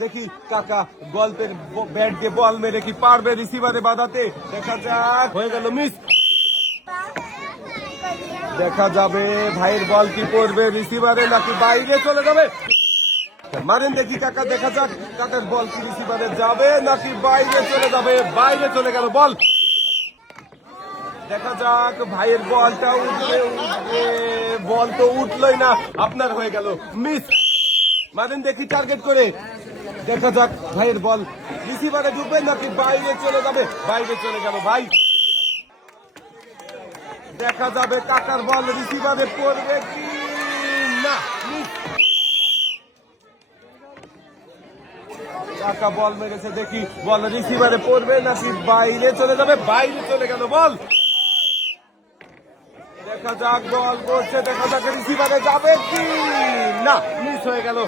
দেখি কাকা গল্পের ব্যাট দিয়ে বল মেরে কি পারবে রিসিভারে বাঁধাতে। দেখা যাক, হয়ে গেল মিস। দেখা যাবে ভাইয়ের বল কি পড়বে রিসিভারে নাকি বাইরে চলে যাবে। মারেন দেখি কাকা, দেখা যাক কাকার বল কি রিসিভারে যাবে নাকি বাইরে চলে যাবে। বাইরে চলে গেল বল। দেখা যাক ভাইয়ের বলটা উঠবে, বল তো উঠলই না, আপনার হয়ে গেল মিস। মারেন দেখি টার্গেট করে। দেখা যাক ভাইয়ের বল রিসিভারে ঢুকবে নাকি বাইরে চলে যাবে। বাইরে চলে গেল ভাই। দেখা যাবে কাকার বল রিসিভারে পড়বে কি না, মিস। কাকা বল মেরেছে, দেখি বল রিসিভারে পড়বে নাকি বাইরে চলে যাবে। বাইরে চলে গেল বল। দেখা যাক বল পড়ছে, দেখা যাক রিসিভারে যাবে কি না, মিস হয়ে গেল।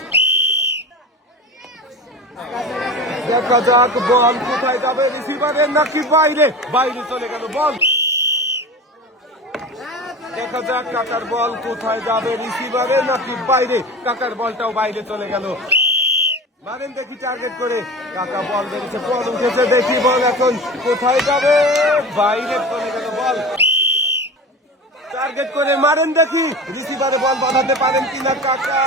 দেখা যাক বল কোথায় যাবে, রিসিভারে নাকি বাইরে। বাইরে চলে গেল বল। দেখা যাক কাকার বল কোথায় যাবে, রিসিভারে নাকি বাইরে। কাকার বলটাও বাইরে চলে গেল। মারেন দেখি টার্গেট করে। কাকা বল মেরেছে, বল উঠেছে, দেখি বল এখন কোথায় যাবে। বাইরে চলে গেল বল। টার্গেট করে মারেন দেখি রিসিভারে বল বাঁধাতে পারেন কিনা কাকা।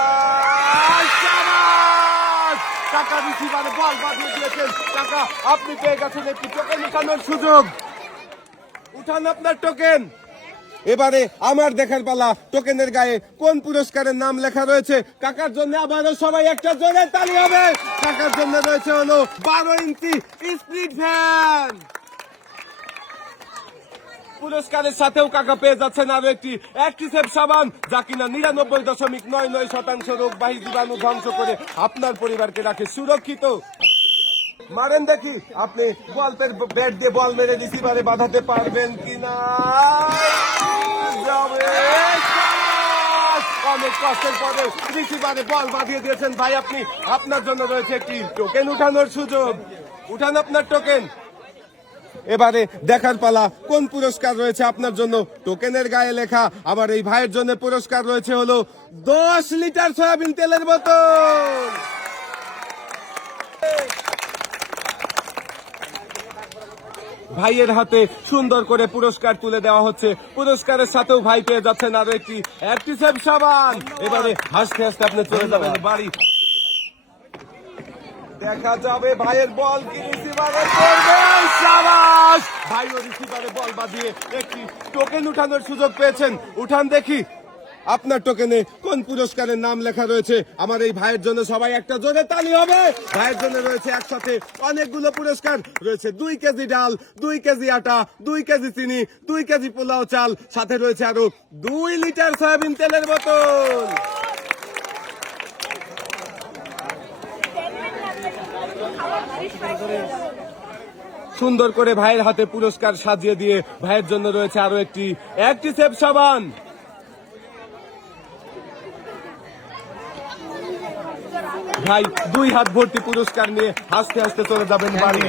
শাবাশ! কাকা রিসিভারে বল বাঁধিয়ে দিয়েছেন। কাকা আপনি পেয়ে গেছেন একটি টোকেন উঠানোর সুযোগ। উঠান আপনার টোকেন। এবারে আমার দেখার পালা, টোকেনের গায়ে কোন পুরস্কারের নাম লেখা রয়েছে। কাকার জন্য আবারও সবাই একটা জোরে তালি হবে। কাকার জন্য রয়েছে হলো 12 ইঞ্চি স্প্লিট ফ্যান। পুরস্কারের সাথেও কাকা পেয়ে যাচ্ছেন আরো একটি অ্যাক্টিসেভ সাবান, যা কিনা 99.99% রোগবাহী জীবাণু ধ্বংস করে আপনার পরিবারকে রাখে সুরক্ষিত। মারেন দেখি আপনি গল্পের ব্যাট দিয়ে বল মেরে রিসিভারে বাঁধাতে পারবেন কিনা। অনেক কষ্টের পরে রিসিভারে বল বাঁধিয়ে দিয়েছেন ভাই আপনি। আপনার জন্য রয়েছে একটি টোকেন উঠানোর সুযোগ। উঠান আপনার টোকেন। এবারে দেখার পালা কোন পুরস্কার রয়েছে আপনার জন্য। টোকেনের গায়ে লেখা আবার এই ভাইয়ের জন্য পুরস্কার রয়েছে হলো 10 লিটার সয়াবিন তেলের বোতল। ভাইয়ের হাতে সুন্দর করে পুরস্কার তুলে দেওয়া হচ্ছে। পুরস্কারের সাথেও ভাই পেয়ে যাচ্ছেন আরো একটি অ্যাক্টিসেভ সাবান। এবারে হাসতে হাসতে আপনি চলে যাবেন বাড়ি। দেখা যাবে ভাইয়ের বল কি রিসিভারে পড়বে। শাবাশ! ভাইও রিসিভারে বল বাঁধিয়ে একটি টোকেন উঠানোর সুযোগ পেয়েছেন। উঠান দেখি আপনার টোকেনে কোন পুরস্কারের নাম লেখা রয়েছে। আমার এই ভাইয়ের জন্য সবাই একটা জোরে তালি হবে। ভাইয়ের জন্য রয়েছে একসাথে অনেকগুলো পুরস্কার রয়েছে। 2 কেজি ডাল, 2 কেজি আটা, 2 কেজি চিনি, 2 কেজি পোলাও চাল, সাথে রয়েছে আরো 2 লিটার সয়াবিন তেলের বোতল। সুন্দর করে ভাইয়ের হাতে পুরস্কার সাজিয়ে দিয়ে ভাইয়ের জন্য রয়েছে আরো একটি অ্যাক্টিসেভ সাবান। ভাই 2 হাত ভর্তি পুরস্কার নিয়ে হাসতে হাসতে চলে যাবেন বাড়ি।